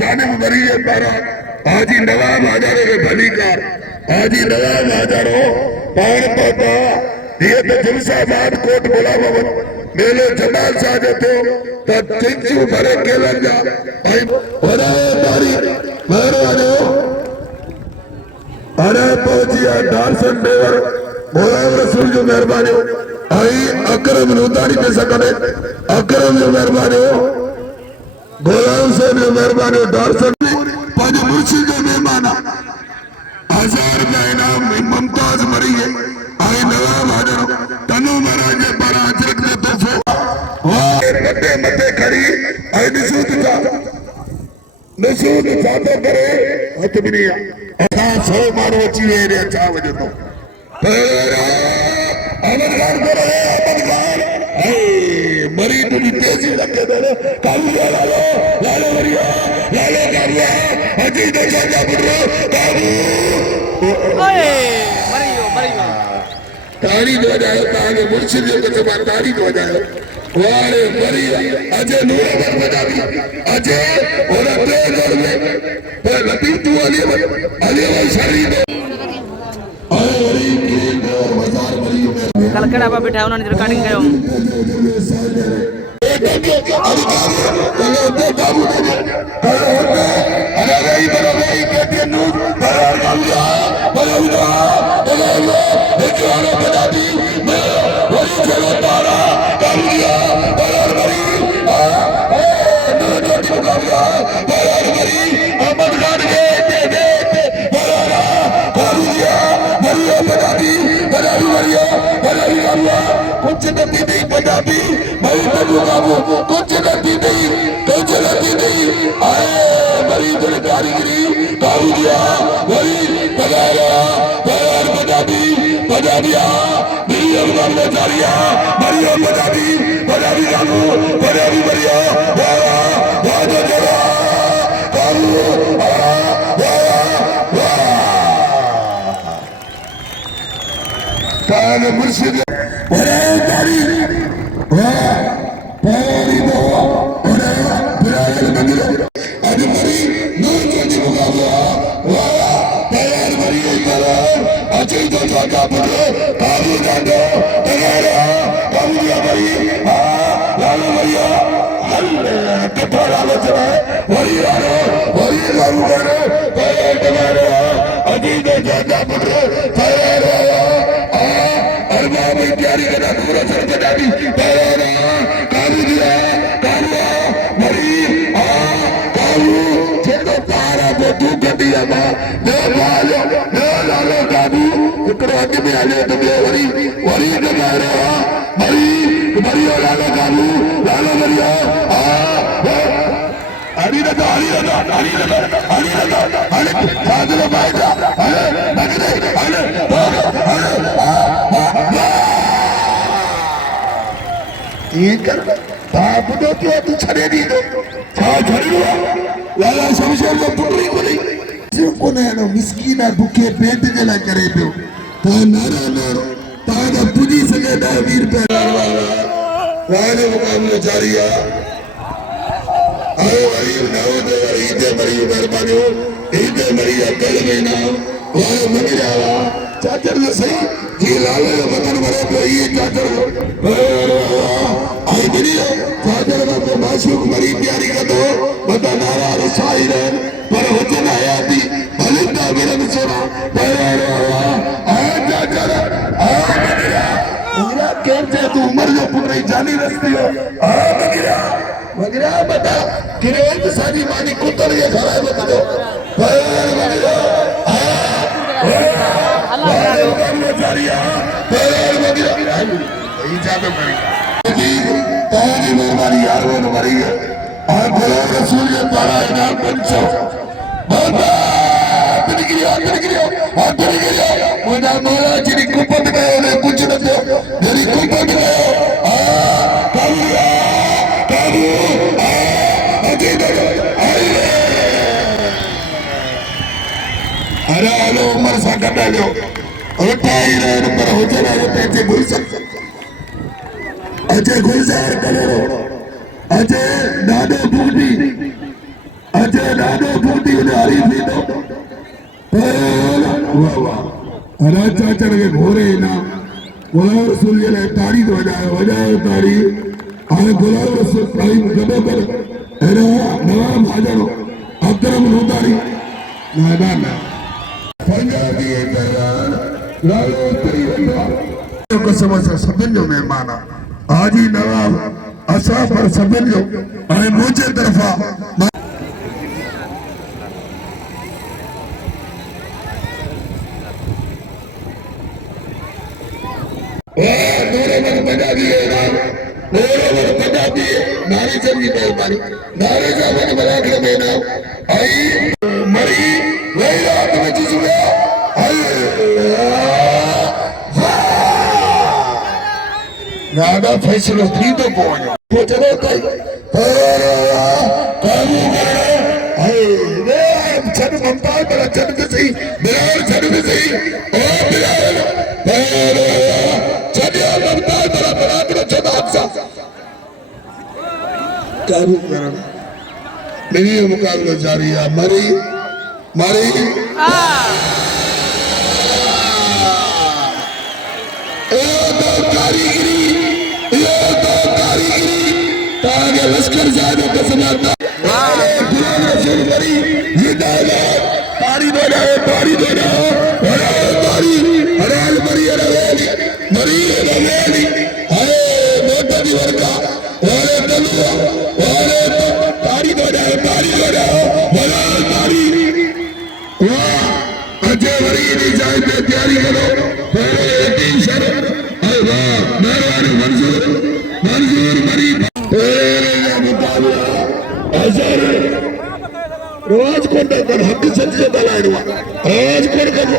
जाने में मरी है पारा आज ही नवाब हजारों के भली कार आज ही नवाब हजारों पार पाता ये तो जमशाबाद कोट बोला भवन मेले जमाल साजे तो चिंचू भरे केलन जा आई बनाए तारी मेहरबानी अरे पहुंचिया डांसन देवर मोला रसूल जो मेहरबानी आई अकरम नूतारी पे सकने अकरम जो मेहरबानी गोलाम से जो मेहरबानी डांसन पांच मुर्शिद जो मेहमान 1000 का इनाम मुमताज मरी है आई नवाब हाजर तनु महाराज बड़ा अजरक ने तोहफे मते मते खड़ी आई नसूद चाहते करे हथ भी नहीं आ 100 मारो चाहिए रे अच्छा वजह तो अमरगार करे अमरगार ए मरी तुझी तेजी लगे दे काबू लालो मरिया लालो काबू अजी दे जा बुड्रो काबू ओए मरियो तारी दो जाए ताके मुर्शिद के जबान तारी दो जाए वारे मरी अजय नूर बजा दी अजय और ते घर में पे लतीफ तू अली शरीफ कल केड़ा बा बिठा उन्होंने रिकॉर्डिंग कयो कुछ नदी नहीं पंजाबी मरी कुछ नदी नहीं आए मरी थोड़ी कारीगरी काबू दिया मरी पगारा पंजाबी पंजाबिया मरियम जारिया मरियम पंजाबी काबू पंजाबी मरिया काबू मुर्शिद तैयारी करना पूरा सर पंजाबी काबू दिया काबू मरी काबू जेको पारा बोतू गड्डिया मा ने लालो काबू एकड़ो अज में आले तो वरी दबा रहा मरियो लालो काबू लालो मरियो हरी लगा साधु बाइटा ये कर बाप दो क्यों तू छड़े दी दो छड़ी लाला शमशेर को पुटरी को नहीं को ने नो मिस्कीना भूखे पेट के ला करे पियो तो नारा तादा पुजी सके दा वीर पे वाले मुकाबले जारी है आओ अरी नाओ दे ईदे मरी मेहरबानी ईदे मरी कल में ना वाले मंगरा चाचर ने सही ये लाले का बटन बड़े पे ये चाचर आई गिरी चादर में तो माशूक मरी प्यारी का तो बता नारा रसाइर पर वचन आयाती भलिंदा विरन सोना चाचर मेरा कहते तू उमर जो पुत्र जानी रस्ती हो मगरा बता किरेत सारी मानी कुतर ये खड़ा बता दो मेहरबानी यार वो मरी है और गुलाम रसूल के द्वारा इनाम 500 मुझा मौला जी कुपत गयो ने कुछ न दो मेरी कुपत गयो अरे आलो उमर सा गड्ढा लो और टाइर पर हो जाना है पैसे भूल सकते अजय गुलजार कलोरो अजय नाडो बूटी अजय नाडो बूटी उन्हें हरीफ दी दो वाह वाह राजा चढ़ के घोरे ना गुलाब रसूल जे लाइ ताड़ी तो वजायो ताड़ी हाणे गुलाब रसूल ताड़ी गॾो गॾु अहिड़ा नवाब हाज़र अकरम नूदारी मैदान पंजाबी पहलवान लालो उतरी वेंदो आहे कसम सां सभिनि जो महिमान आहे हाजी नवाब असां पर सभिनि जो हाणे मुंहिंजे तरफ़ां पंजाबी पंजाबी नारी चंदी मेहरबानी नारे जा वॾे मलाखड़े में ना आई मरी वही रात में जुड़िया ॾाढा फ़ैसिलो थी थो पोइ वञो चलो कई छॾ ममता पर छॾ त सही बिलाल छॾ त सही ओ बिलाल छॾियो ममता पर बराबरि छॾ हादसा काबू करण ॿिन्ही जो मुक़ाबिलो जारी आहे मरी मरी कारीगरी तव्हांखे लश्कर साहिब कसम ताड़ी दो जाओ ताड़ी दो जाओ ताड़ी हराल मरी रवेली मरी रवेली हाय मोटा दी वर्का वाले तलुआ वाले ताड़ी दो जाओ हराल ताड़ी वाह अजय वरी दी जाए पे तैयारी करो पहले तीन शर अरे वाह मेहरबानी मंजूर मरी तेरे मुताबिक अजर रोज को कर हक सच जो गलाइणो रोज को कर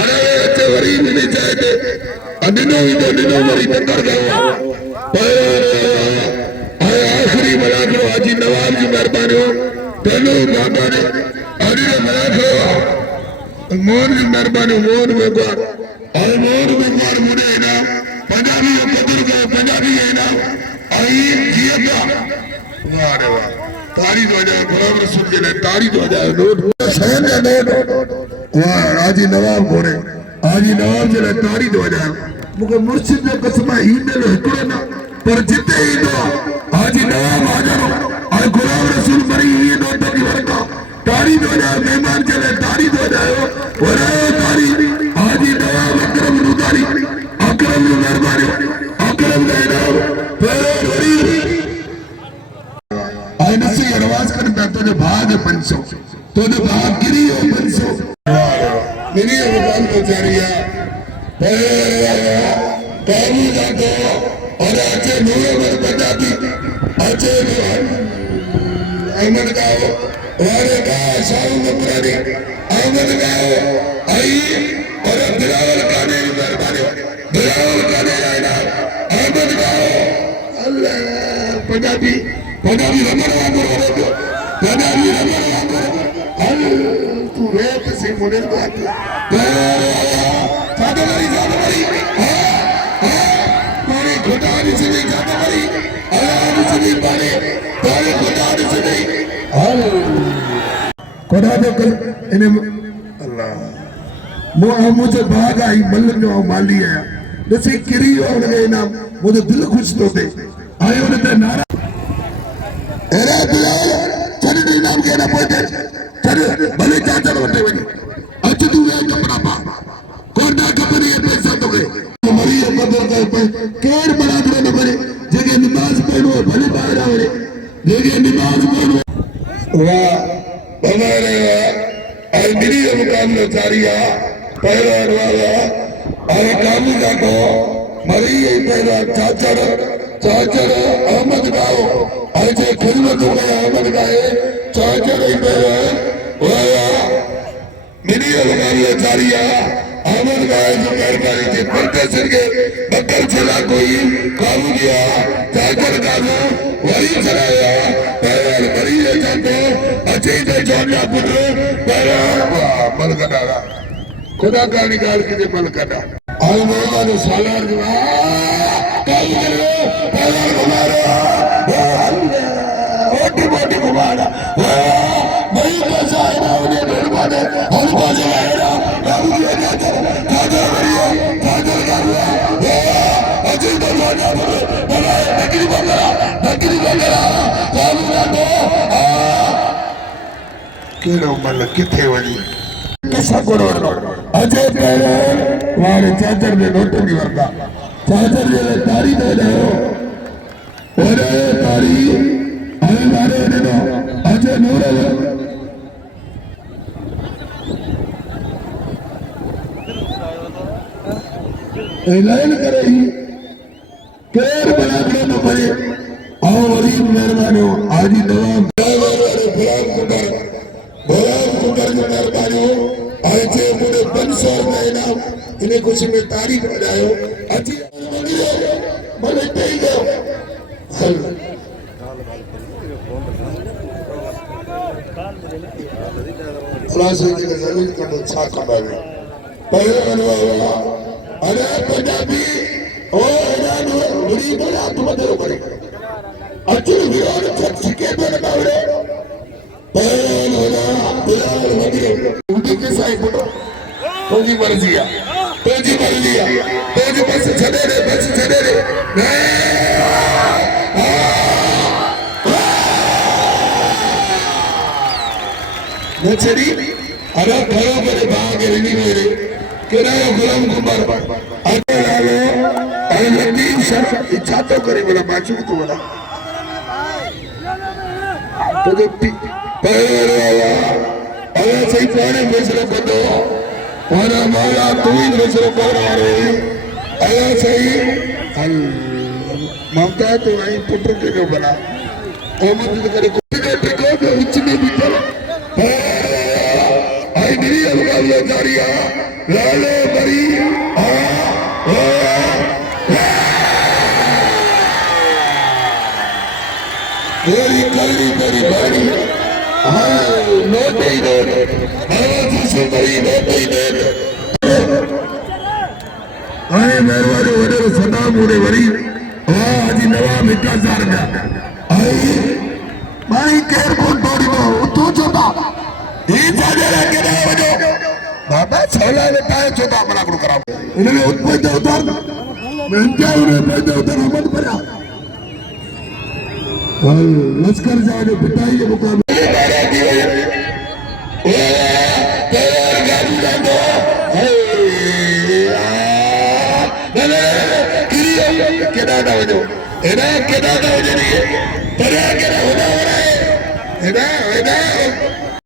अरे ते वरी नहीं चाहते अदिनो ही तो दिनो वरी टक्कर गयो आखिरी मलाखड़ो हाजी नवाब जी मेहरबानी तेनो बाबा ने अरे मलाखड़ो मोहन जी मेहरबानी मोहन में गवार और मोहन में गवार मुने ना पंजाबी कदर गए पंजाबी है ना आई जिया वाह रे वाह ताड़ी दो जाए गुलाब रसूल के लिए ताड़ी दो जाए नोट शहर का नोट वाह हाजी नवाब घोड़े हाजी नवाब के लिए ताड़ी दो जाए मुझे मुर्शिद जो कसम ही में हिकड़ो ना पर जिते ही दो हाजी नवाब हाजिर और गुलाब रसूल मरी ये नोट की वर्का ताड़ी दो जाए मेहमान के लिए ताड़ी दो जाए वरायो ताड़ी हाजी नवाब अकरम नूदारी अकरम मेहरबानी अकरम नैनाब पहले वरी नसी रवाज करता तुझे भाग 500 तुझे भाग गिरी हो 500 मेरी मुकाम को जारिया काबू जाको और अच्छे नूरे में पंजाबी अच्छे अहमद गाओ वारे का शाहू मकरानी अहमद गाओ आई और बिलावल काने मेहरबानी बिलावल काने आईना अहमद गाओ अल्लाह पंजाबी रमन वांगुर वरो पंजाबी रमन वांगुर हल तू रेत से मुने बात जादवरी पानी घोटाने से नहीं जादवरी अलान से नहीं पानी घोटाने से नहीं हल कोड़ा दे कल इन्हें अल्लाह मुझे भाग आई मल्ल जो माली है जैसे किरी होने ना मुझे दिल खुश तो दे आयो ने ते नारा अरे बिलाल चल नी नाम के ना पहुंचे चल भले चाचा होते वनी अच तू वे कपड़ा पा कोडा कपड़े पैसा तो गए मरी बदल कर पे केर बड़ा करे न करे जगे नमाज पढ़ो भले बाहर आवरे जगे नमाज पढ़ो वाह हमारे आई मेरी मुकाबला जारी है पहलवान वाला और काबू जाको मरी पहला चाचर अहमद गाओ ऐसे खिदमत में अहमद गाए चाचर ही पहलवान वाला मेरी मुकाबला जारी है अहमद गाए जो मेहरबानी के प्रोफेसर के बकल चला कोई काबू किया चाचर काबू वही चलाया पहलवान मरी जाको अच्छे से जोड़ना पुत्र पहलवान मल कटा खुदा का निकाल के मल कटा और मेहमान सालार कई करो पैदल घुमारो ओटी मोटी घुमाना नहीं कैसा है ना उन्हें निर्माणे हम पास आए ना बाबू जी काजल करिए काजल करिए अजय बलवाना बनाए नकली बंगला बाबू ना दो केड़ो मल किथे वनी किसा करो अजय पहले वाले चाचर में नोट नहीं वरता चाचर ने तारी दे दो और तारी अरे मारे ने दो अजय नूर ऐलान करे केर बना के न पड़े आओ गरीब मेहरबानो आज ही नवाब गुलाम कुकर जो मेहरबानो आज मुझे 500 रुपए इनाम इन्हें कुछ में तारीफ बजायो अच्छी मले दे दो फ्लास की जरूरत का छा कमावे पहले बनवा अरे पंजाबी ओ एनानो बुरी बड़ा तुम दरो करे अचल विरोध छके पे लगावड़े पहले होना बिलाल वगैरह उनके के साई फोटो तोजी मर्जी है तोजी बस छड़े रे नचरी अरे खड़ो करे भाग रेनी मेरे केरायो गुलाम कुमार अरे लालो अरे लतीफ शर्फ इच्छा तो करे बोला बाचू तो बोला तो जो पहले वाला अरे सही पाने फैसला कर दो और मौला तू ही फैसला कर रहा है अरे सही हल ममता तो आई पुत्र के जो बना ओमत करे को उच्च में भी चला आई मेरी अलगावला जारिया लालो बरी मेरी कली मेरी बारी नोट ही नोट से बड़ी नोट ही नोट आए मेहरबानी वडे सदा मुरे वरी आज नवा मिठा जार में आई माई केर को तोड़ी दो तू छोटा ये जाने के ना वजो बाबा छोला में पाए छोटा बना करो करा इन्हें उत्पन्न उतार मैं क्या उन्हें पैदा उतार मत पड़ा लश्कर जाने पिटाई के मुकाबले बारा दी है ओ तेरे गाड़ी ना दो केदा ना वजो एना केदा ना वजो नहीं है तेरे केदा होना हो रहा है एना